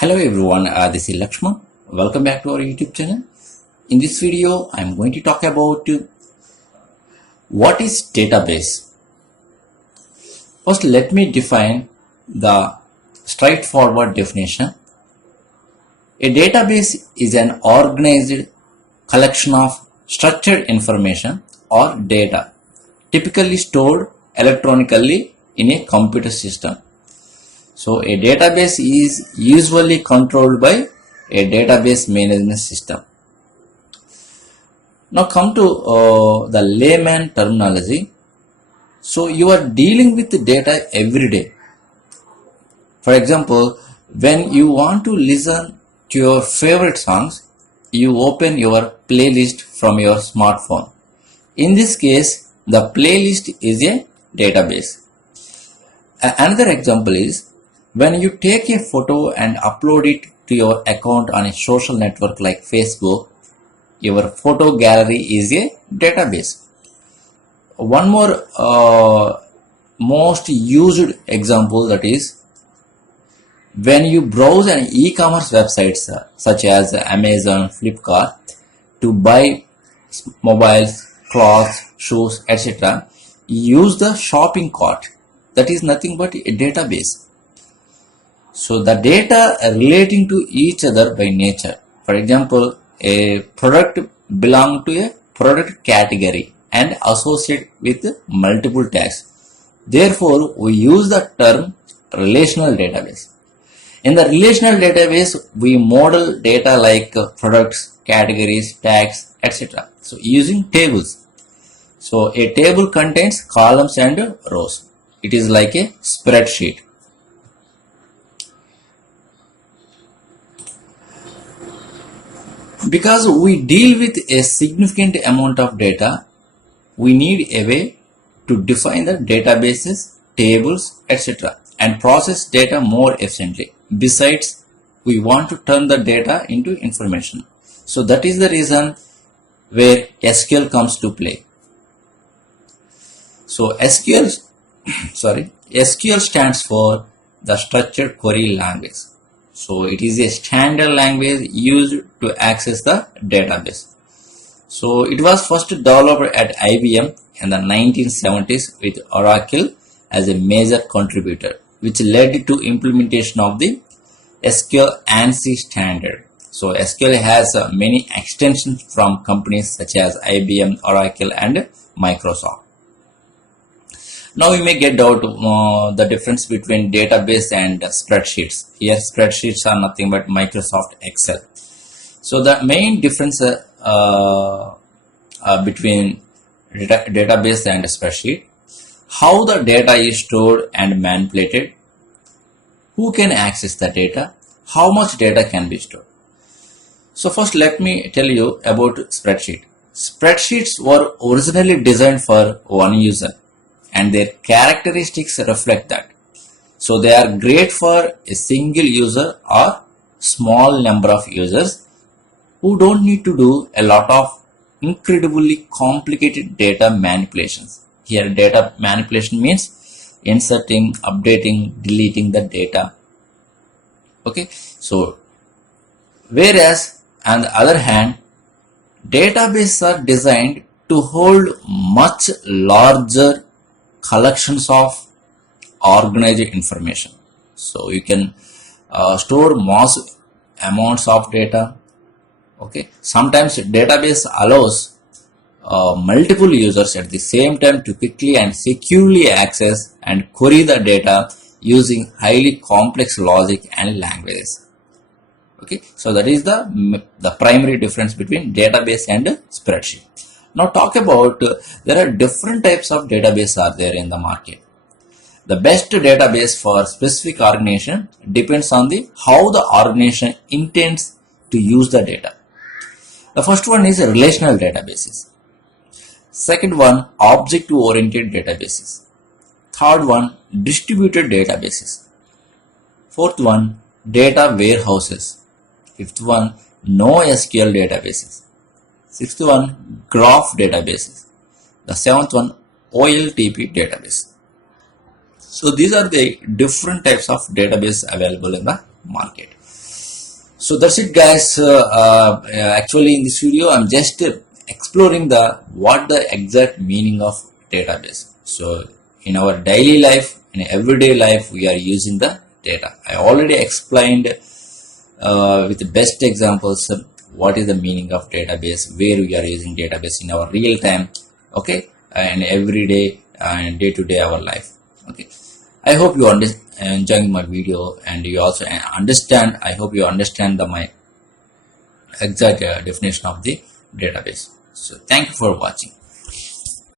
Hello everyone, this is Lakshman. Welcome back to our YouTube channel. In this video, I am going to talk about what is database. First, let me define the straightforward definition. A database is an organized collection of structured information or data, typically stored electronically in a computer system. So a database is usually controlled by a database management system. Now come to the layman terminology. So you are dealing with data every day. For example, when you want to listen to your favorite songs, you open your playlist from your smartphone. In this case, the playlist is a database. Another example is when you take a photo and upload it to your account on a social network like Facebook, your photo gallery is a database. One more most used example, that is when you browse an e-commerce websites such as Amazon, Flipkart to buy mobiles, clothes, shoes, etc. use the shopping cart. That is nothing but a database. So the data relating to each other by nature. For example, a product belongs to a product category and associated with multiple tags. Therefore, we use the term relational database. In the relational database, we model data like products, categories, tags, etc. So using tables. So a table contains columns and rows. It is like a spreadsheet. Because we deal with a significant amount of data, we need a way to define the databases, tables, etc. and process data more efficiently. Besides, we want to turn the data into information. So that is the reason where SQL comes to play. So SQL stands for the Structured Query Language. So it is a standard language used to access the database. So it was first developed at IBM in the 1970s with Oracle as a major contributor, which led to implementation of the SQL ANSI standard. So SQL has many extensions from companies such as IBM, Oracle and Microsoft. Now we may get out the difference between database and spreadsheets. Here spreadsheets are nothing but Microsoft Excel. So the main difference between database and spreadsheet: how the data is stored and manipulated, who can access the data, how much data can be stored. So first let me tell you about spreadsheet. Spreadsheets were originally designed for one user, and their characteristics reflect that. So they are great for a single user or small number of users who don't need to do a lot of incredibly complicated data manipulations. Here data manipulation means inserting, updating, deleting the data. Okay, so whereas on the other hand, databases are designed to hold much larger collections of organized information. So you can store massive amounts of data. Okay, sometimes database allows multiple users at the same time to quickly and securely access and query the data using highly complex logic and languages. Okay, so that is the primary difference between database and spreadsheet. Now talk about there are different types of database are there in the market. The best database for specific organization depends on how the organization intends to use the data. The first one is relational databases. Second one, object-oriented databases. Third one, distributed databases. Fourth one, data warehouses. Fifth one, NoSQL databases. Sixth one, graph databases. The seventh one, OLTP database. So these are the different types of database available in the market. So that's it, guys. Actually, in this video, I'm just exploring what the exact meaning of database. So in our daily life, in everyday life, we are using the data. I already explained with the best examples what is the meaning of database, where we are using database in our real time, okay, and everyday and day to day our life. Okay, I hope you are enjoying my video, and you also understand. I hope you understand my exact definition of the database. So thank you for watching.